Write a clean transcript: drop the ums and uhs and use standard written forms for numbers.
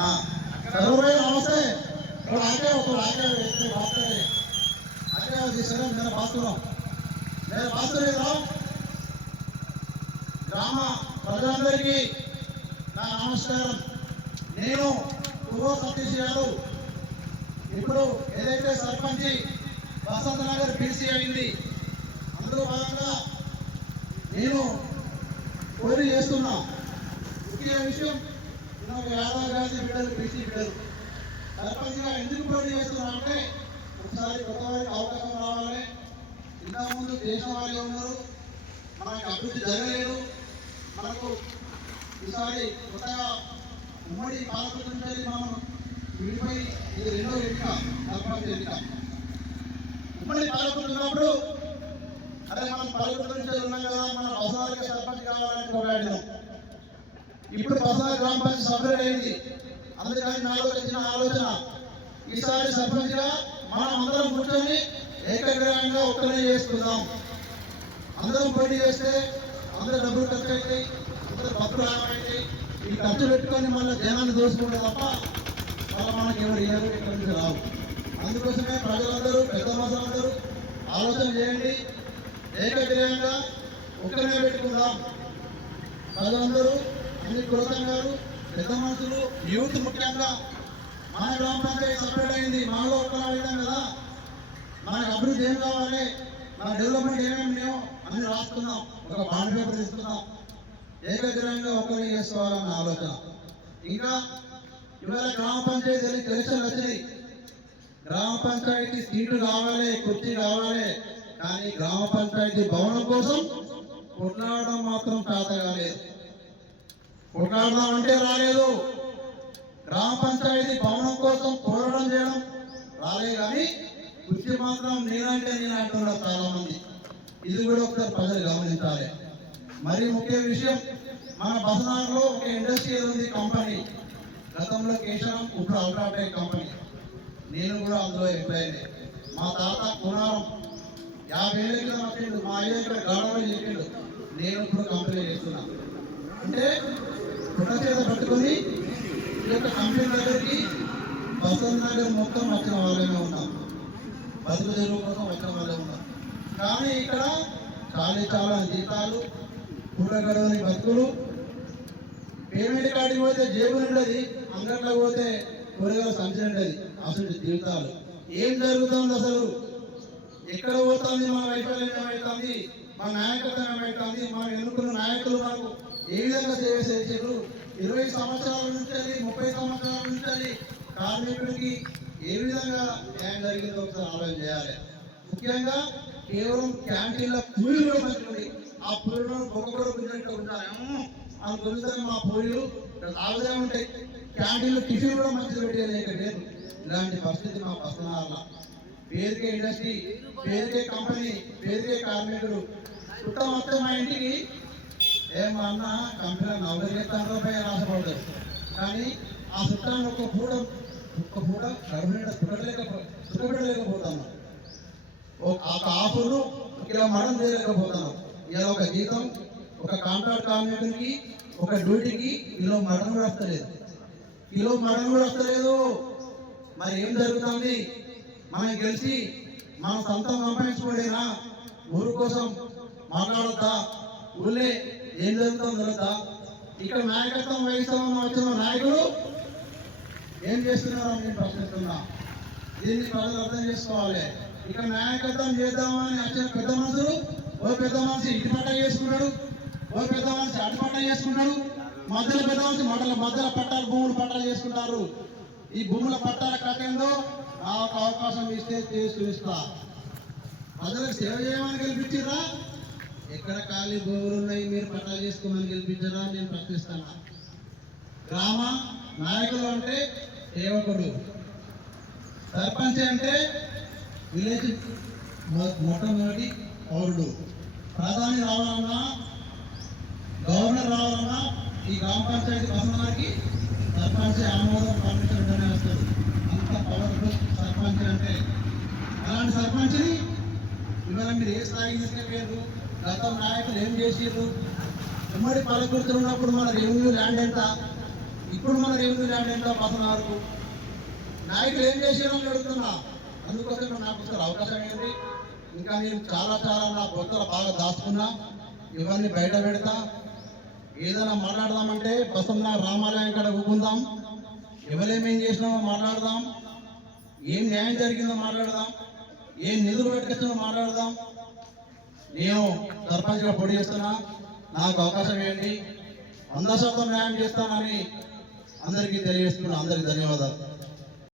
सर्व नमस्ते और आगे हो तो आगे बात करें आगे हो जिस तरह मेरा बात सुनो గ్రామ ప్రజలందరికీ నా నమస్కారం. నేను తువ్వ సతీష్ యాదవ్. ఇప్పుడు ఏదైతే సర్పంచి వసంత నగర్ బీసీ అయింది అందులో భాగంగా నేను పోటీ చేస్తున్నా. ముఖ్య విషయం యాదవ్ గాంధీ బిడ్డలు బీసీ బిడ్డలు సర్పంచ్గా ఎందుకు పోటీ చేస్తున్నా అంటే ఒకసారి కొత్త వారికి అవకాశం రావాలి. ఇంతకుముందు దేశం వాళ్ళే ఉన్నారు, మనకి అభివృద్ధి జరగలేదు. మనకు ఈసారి కొత్తగా ఉమ్మడి పాలకుల నుంచి మనం విడిపోయి ఇది రెండో ఎన్నిక సర్పంచ్ ఎన్నిక. ఉమ్మడి పాలకులు ఉన్నప్పుడు అదే మనం పాలకుల నుంచి ఉన్నాం కదా, మన బసాలకి సర్పంచ్ కావాలని పోరాడినాం. ఇప్పుడు బసాల గ్రామ పంచాయతీ సపరేట్ అయింది. అందుకని నాలో వచ్చిన ఆలోచన ఈసారి సర్పంచ్గా మనం అందరం కూర్చొని ఏకగ్రీవంగా ఒక్కనే చేసుకుందాం. అందరం పోటీ చేస్తే అందరూ డబ్బులు ఖర్చు అవుతాయి, అందరూ భక్తులు అవుతాయి. ఈ ఖర్చు పెట్టుకొని మళ్ళీ జనాన్ని దోసుకుంటే తప్ప మళ్ళీ మనకి ఎవరు ఇయ్యారు, ఎక్కడి నుంచి రావు. అందుకోసమే ప్రజలందరూ పెద్ద మనుషులందరూ ఆలోచన చేయండి, ఏకగ్రీవంగా ఒక్కనే పెట్టుకుందాం. ప్రజలందరూ అన్ని కుల సంఘాలు, పెద్ద మనుషులు, యూత్ ముఖ్యంగా మన గ్రామ పంచాయతీ సపరేట్ అయింది, మనలో ఒక్కలా అవుతాం కదా. మనకు అభివృద్ధి ఏం కావాలి, మన డెవలప్మెంట్ ఏమేమి ఉన్నాయో అన్ని రాసుకుందాం, ఒక బాండ్ పేపర్ తీసుకుందాం, ఏకగ్రీవంగా ఒక్కరే చేసుకోవాలన్న ఆలోచన. ఇంకా ఇవాళ గ్రామ పంచాయతీ ఎలక్షన్లు వచ్చినాయి. గ్రామ పంచాయతీ సీటు కావాలి, కుర్చీ కావాలి, కానీ గ్రామ పంచాయతీ భవనం కోసం కొట్లాడడం మాత్రం చేత కాలేదు. కొట్లాడదాం అంటే రాలేదు. గ్రామ పంచాయతీ భవనం కోసం పోరాటం చేయడం రాలే, కానీ కుర్చీ మాత్రం నేనంటే నేను అంటున్నారు చాలా మంది. ఇది కూడా ఒకసారి ప్రజలు గమనించాలి. మరి ముఖ్య విషయం, మన బసనార్లో ఒక ఇండస్ట్రియల్ ఉంది కంపెనీ. గతంలో కేశవం, ఇప్పుడు అల్ట్రాటెక్ కంపెనీ. నేను కూడా అందులో ఎంప్లాయీ. మా తాత కునారం 50 ఏళ్ళ క్రితం వచ్చిండు, మా అయ్య ఇక్కడ గాడలో చెప్పిండు. నేను ఇప్పుడు కంపెనీ చేస్తున్నా. అంటే పుట్ట చేత పట్టుకొని ఈ యొక్క కంపెనీ దగ్గరికి వసంత్ నగర్ మొత్తం వచ్చిన వాళ్ళమే ఉన్నాం, బతుకు తెరువు కోసం వచ్చిన వాళ్ళే ఉన్నాం. కానీ ఇక్కడ చాలా జీతాలు, కూడగడవని బతుకులు. పేమెంట్ కాడికి పోతే జేబు ఉండదు, అంగట్లో పోతే కూరగాయల సంచి ఉండదు. అసలు జీవితాలు ఏం జరుగుతుంది, అసలు ఎక్కడ పోతుంది, మన వైఫల్యం ఏమవుతుంది, మన నాయకత్వం ఏమవుతుంది, మనం ఎన్నుకున్న నాయకులు మనకు ఏ విధంగా సేవ చేసారు. 20 సంవత్సరాల నుంచి 30 సంవత్సరాల నుంచి కార్మికుడికి ఏ విధంగా న్యాయం జరిగిందో ఒకసారి ఆలోచన చేయాలి. ముఖ్యంగా కేవలం క్యాంటీన్ల పూరీలో మంచిది, ఆ పూరిలో ఒక్కొక్కరు గుంజంటే ఉంటారు ఆ గుంజుతాయి. మా పూరీలు ఆవిడే ఉంటాయి, క్యాంటీన్లో టిఫిన్ కూడా మంచిది పెట్టేయలేకపోయారు. ఇలాంటి పరిస్థితి మా పక్కన. పేరుకే ఇండస్ట్రీ, పేరుకే కంపెనీ, పేరుకే కార్మికుడు. చుట్టం వస్తే మా ఇంటికి ఏమన్నా కంపెనీ 40 రూపాయలు రాసపడతారు, కానీ ఆ చుట్టాన్ని ఒక్క పూట సుఖపెట్టలేకపోతాను. ఒక ఆఫర్ను ఇలా మడం చేయలేకపోతున్నాం. ఇలా ఒక జీతం, ఒక కాంట్రాక్ట్ కార్మికునికి ఒక డ్యూటీకి కిలో మటన్ కూడా వస్తలేదు. మరి ఏం జరుగుతుంది? మనం గెలిచి మన సొంతం సంపాదించుకోలేనా? ఊరు కోసం మాట్లాడొద్దా? ఊళ్ళే ఏం జరుగుతుందో తెలుద్దా? ఇక్కడ నాయకత్వం వహిస్తామని వచ్చిన నాయకులు ఏం చేస్తున్నారో నేను ప్రశ్నిస్తున్నా. దీన్ని ప్రజలు అర్థం చేసుకోవాలి. ఇక్కడ నాయకత్వం చేద్దామని వచ్చిన పెద్ద మనుషులు, ఓ పెద్ద మనిషి ఇటు పట్ట చేసుకున్నాడు, ఓ పెద్ద మనిషి అటు పట్ట చేసుకున్నాడు, మధ్యలో పెద్ద మనిషి మధ్యలో పట్టాలు, భూములు పట్టాలు చేసుకుంటారు. ఈ భూముల పట్టాల కట్టేందో నాకు అవకాశం ఇస్తే చేసి చూస్తా. ప్రజలకు సేవ చేయమని గెలిపించారా? ఎక్కడ ఖాళీ భూములు ఉన్నాయి, మీరు పట్టాలు చేసుకోమని గెలిపించారా? నేను ప్రశ్నిస్తున్నా. గ్రామ నాయకులు అంటే సేవకుడు, సర్పంచ్ అంటే విలేజ్ మొట్టమొదటి పౌరుడు. ప్రధాని రావాలన్నా, గవర్నర్ రావాలన్నా ఈ గ్రామ పంచాయతీ బసనానికి సర్పంచ్ ఆమోదం పర్మిషన్ ఉంటేనే వస్తుంది. అంత పవర్ఫుల్ సర్పంచ్ అంటే. అలాంటి సర్పంచ్ని ఇవాళ మీరు ఏ స్థాయికి తీసుకెళ్ళారు? గతం నాయకులు ఏం చేసారు? ఉమ్మడి పాలకులు ఉన్నప్పుడు మన రెవెన్యూ ల్యాండ్ ఎంత, ఇప్పుడు మన రెవెన్యూ ల్యాండ్ ఎంత పసన వరకు నాయకులు ఏం చేసారో అని అడుగుతున్నా. అందుకోసం నాకు ఒకసారి అవకాశం ఏంటి, ఇంకా నేను చాలా నా బొత్తలు బాగా దాచుకున్నా, ఇవన్నీ బయట పెడతా. ఏదైనా మాట్లాడదామంటే బసన్న రామాలయం కాడ కూకుందాం, ఎవరేమేం చేసినామో మాట్లాడదాం, ఏం న్యాయం జరిగిందో మాట్లాడదాం, ఏం నిధులు పెట్టుకొచ్చిందో మాట్లాడదాం. నేను సర్పంచ్గా పోటీ చేస్తున్నా, నాకు అవకాశం ఏంటి, 100% న్యాయం చేస్తానని అందరికీ తెలియజేస్తున్నా. అందరికీ ధన్యవాదాలు.